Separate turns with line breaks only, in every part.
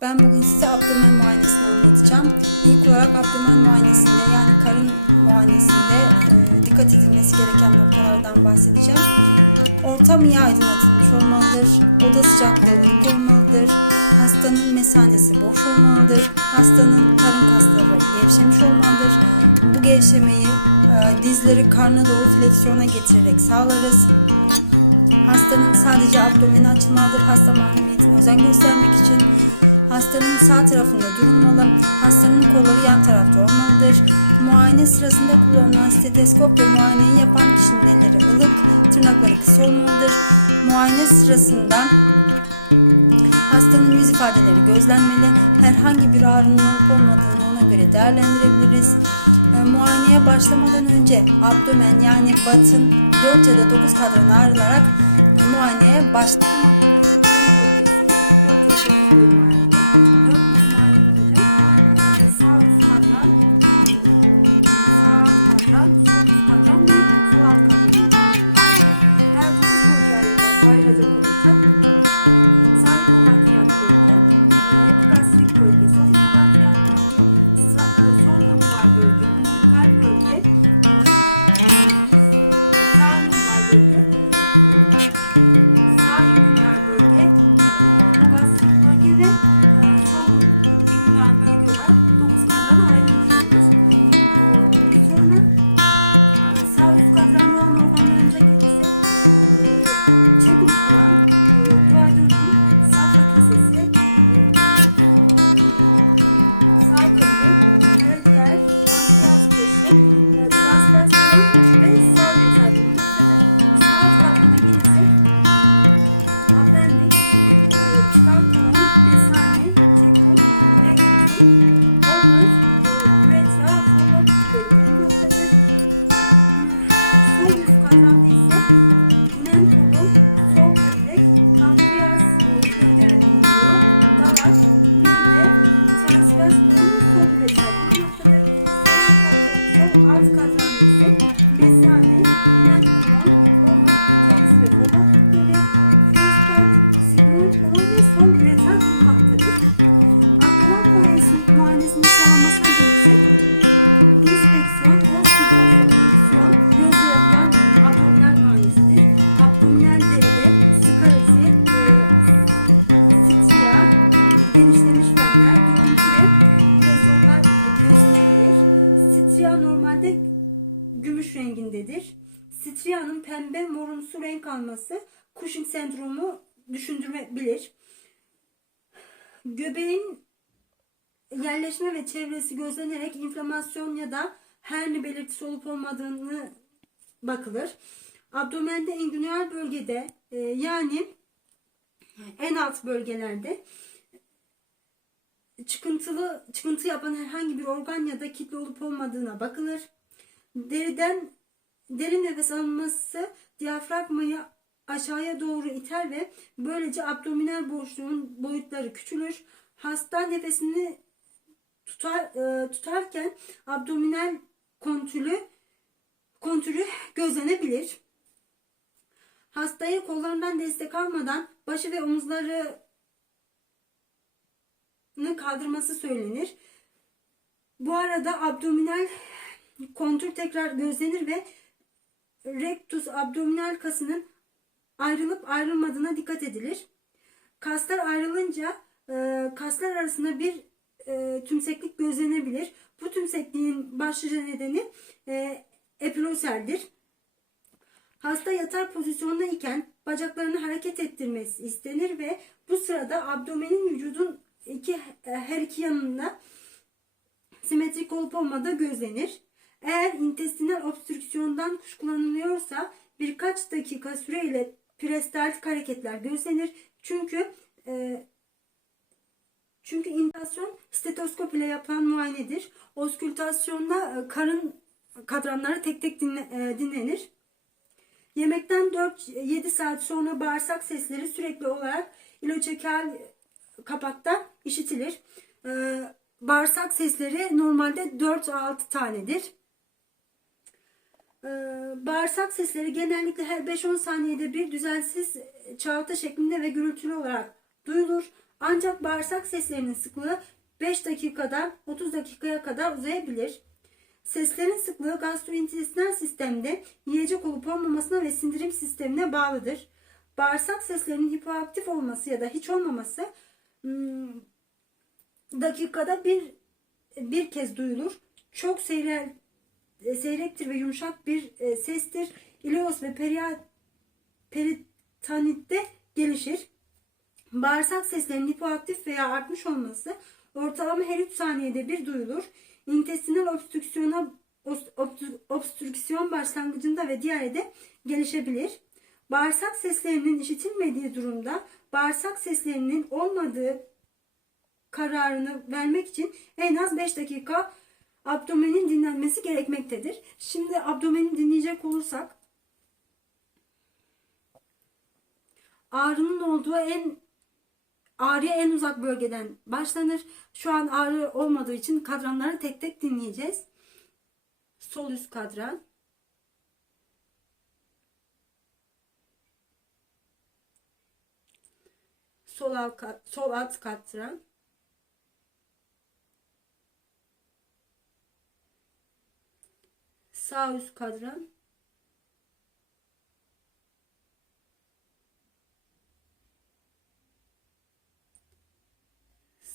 班。Renk alması Cushing sendromu düşündürebilir. Göbeğin yerleşme ve çevresi gözlenerek inflamasyon ya da herni belirtisi olup olmadığını bakılır. Abdomende endünyal bölgede e, yani en alt bölgelerde çıkıntılı çıkıntı yapan herhangi bir organ ya da kitle olup olmadığına bakılır. Deriden derin nefes alınması diyafragmayı aşağıya doğru iter ve böylece abdominal boşluğun boyutları küçülür. Hasta nefesini tutar, e, tutarken abdominal kontürü kontürü gözlenebilir. Hastaya kollarından destek almadan başı ve omuzları kaldırması söylenir. Bu arada abdominal kontür tekrar gözlenir ve rectus abdominal kasının ayrılıp ayrılmadığına dikkat edilir. Kaslar ayrılınca e, kaslar arasında bir e, tümseklik gözlenebilir. Bu tümsekliğin başlıca nedeni e, epiloseldir. Hasta yatar pozisyonda iken bacaklarını hareket ettirmesi istenir ve bu sırada abdomenin vücudun iki, e, her iki yanında simetrik olup olmadığı gözlenir. Eğer intestinal obstrüksiyondan kuşkulanılıyorsa birkaç dakika süreyle peristaltik hareketler gözlenir. Çünkü e, çünkü intasyon stetoskop ile yapılan muayenedir. Oskültasyonda e, karın kadranları tek tek dinle, e, dinlenir. Yemekten 4-7 saat sonra bağırsak sesleri sürekli olarak iloçekal kapakta işitilir. Ee, bağırsak sesleri normalde 4-6 tanedir. Ee, bağırsak sesleri genellikle her 5-10 saniyede bir düzensiz çaltı şeklinde ve gürültülü olarak duyulur. Ancak bağırsak seslerinin sıklığı 5 dakikadan 30 dakikaya kadar uzayabilir. Seslerin sıklığı gastrointestinal sistemde yiyecek olup olmamasına ve sindirim sistemine bağlıdır. Bağırsak seslerinin hipoaktif olması ya da hiç olmaması hmm, dakikada bir bir kez duyulur. Çok seyrel, e, seyrektir ve yumuşak bir e, sestir. İleus ve peria, peritonitte gelişir. Bağırsak seslerinin hipoaktif veya artmış olması ortalama her 3 saniyede bir duyulur. İntestinal obstrüksiyona obstrü- obstrüksiyon başlangıcında ve diğerde gelişebilir. Bağırsak seslerinin işitilmediği durumda bağırsak seslerinin olmadığı kararını vermek için en az 5 dakika abdomenin dinlenmesi gerekmektedir. Şimdi abdomeni dinleyecek olursak ağrının olduğu en ağrıya en uzak bölgeden başlanır. Şu an ağrı olmadığı için kadranları tek tek dinleyeceğiz. Sol üst kadran. Sol alt, sol kadran. Sağ üst kadran.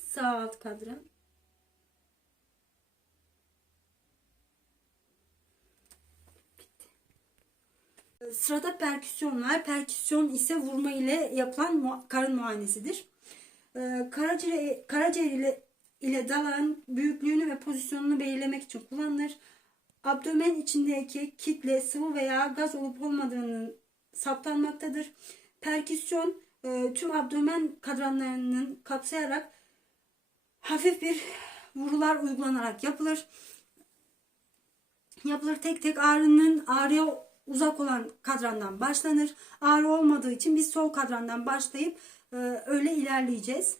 Sağ alt kadran. Sırada perküsyon var. Perküsyon ise vurma ile yapılan karın muayenesidir. Ee, Karaciğer, karaciğer ile, ile dalağın büyüklüğünü ve pozisyonunu belirlemek için kullanılır. Abdomen içindeki kitle sıvı veya gaz olup olmadığının saptanmaktadır. Perküsyon e, tüm abdomen kadranlarının kapsayarak hafif bir vurular uygulanarak yapılır. Yapılır tek tek ağrının ağrıya uzak olan kadrandan başlanır. Ağrı olmadığı için biz sol kadrandan başlayıp e, öyle ilerleyeceğiz.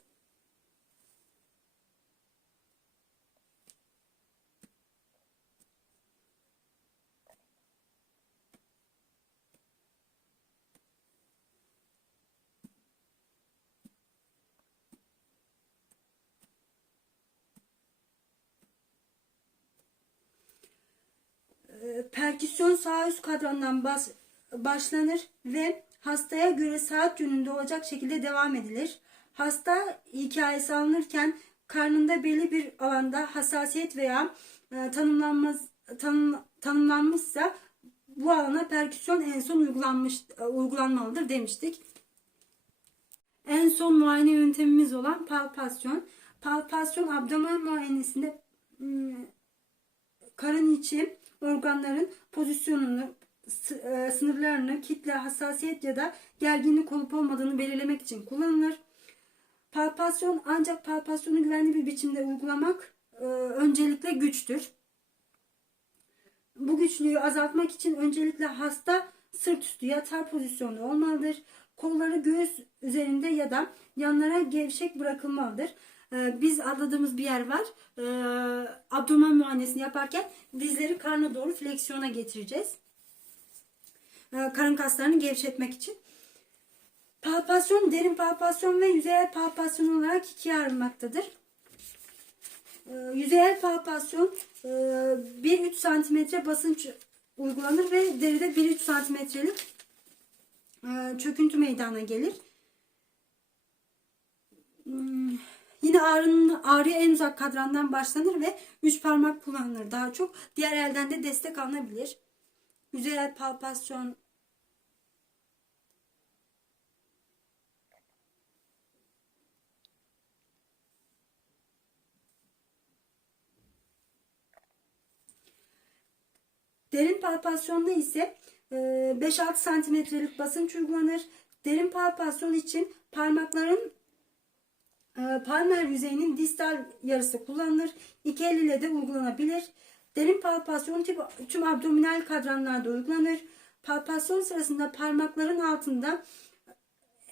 Perküsyon sağ üst kadrandan bas- başlanır ve hastaya göre saat yönünde olacak şekilde devam edilir. Hasta hikayesi alınırken karnında belli bir alanda hassasiyet veya e, tanımlanmaz tanım, tanımlanmışsa bu alana perküsyon en son uygulanmış e, uygulanmalıdır demiştik. En son muayene yöntemimiz olan palpasyon. Palpasyon abdomen muayenesinde hmm, karın içi organların pozisyonunu, e, sınırlarını, kitle, hassasiyet ya da gerginlik olup olmadığını belirlemek için kullanılır. Palpasyon ancak palpasyonu güvenli bir biçimde uygulamak e, öncelikle güçtür. Bu güçlüğü azaltmak için öncelikle hasta sırt üstü yatay pozisyonda olmalıdır. Kolları göğüs üzerinde ya da yanlara gevşek bırakılmalıdır. Ee, biz atladığımız bir yer var. Ee, abdomen muayenesini yaparken dizleri karna doğru fleksiyona getireceğiz. Ee, karın kaslarını gevşetmek için. Palpasyon, derin palpasyon ve yüzeyel palpasyon olarak ikiye ayrılmaktadır. Ee, yüzeyel palpasyon e, 1-3 santimetre basınç uygulanır ve deride 1-3 santimetrelik e, çöküntü meydana gelir. Yine ağrının ağrıya en uzak kadrandan başlanır ve 3 parmak kullanılır daha çok. Diğer elden de destek alınabilir. Yüzeyel palpasyon Derin palpasyonda ise e, 5-6 santimetrelik basınç uygulanır. Derin palpasyon için parmakların e, palmar yüzeyinin distal yarısı kullanılır. İki el ile de uygulanabilir. Derin palpasyon tüm, tüm abdominal kadranlarda uygulanır. Palpasyon sırasında parmakların altında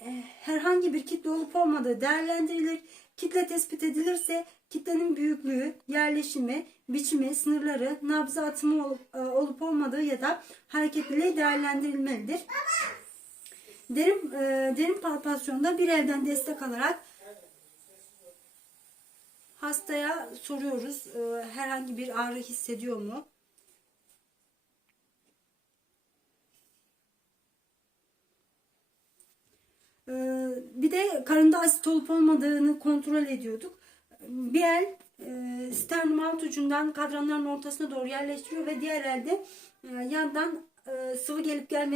e, herhangi bir kitle olup olmadığı değerlendirilir. Kitle tespit edilirse kitlenin büyüklüğü, yerleşimi, biçimi, sınırları, nabzı atımı olup, e, olup olmadığı ya da hareketliliği değerlendirilmelidir. Derin, e, derin palpasyonda bir elden destek alarak hastaya soruyoruz e, herhangi bir ağrı hissediyor mu? E, bir de karında asit olup olmadığını kontrol ediyorduk. Bir el e, sternum alt ucundan kadranların ortasına doğru yerleştiriyor ve diğer elde e, yandan sıvı gelip gelmediğini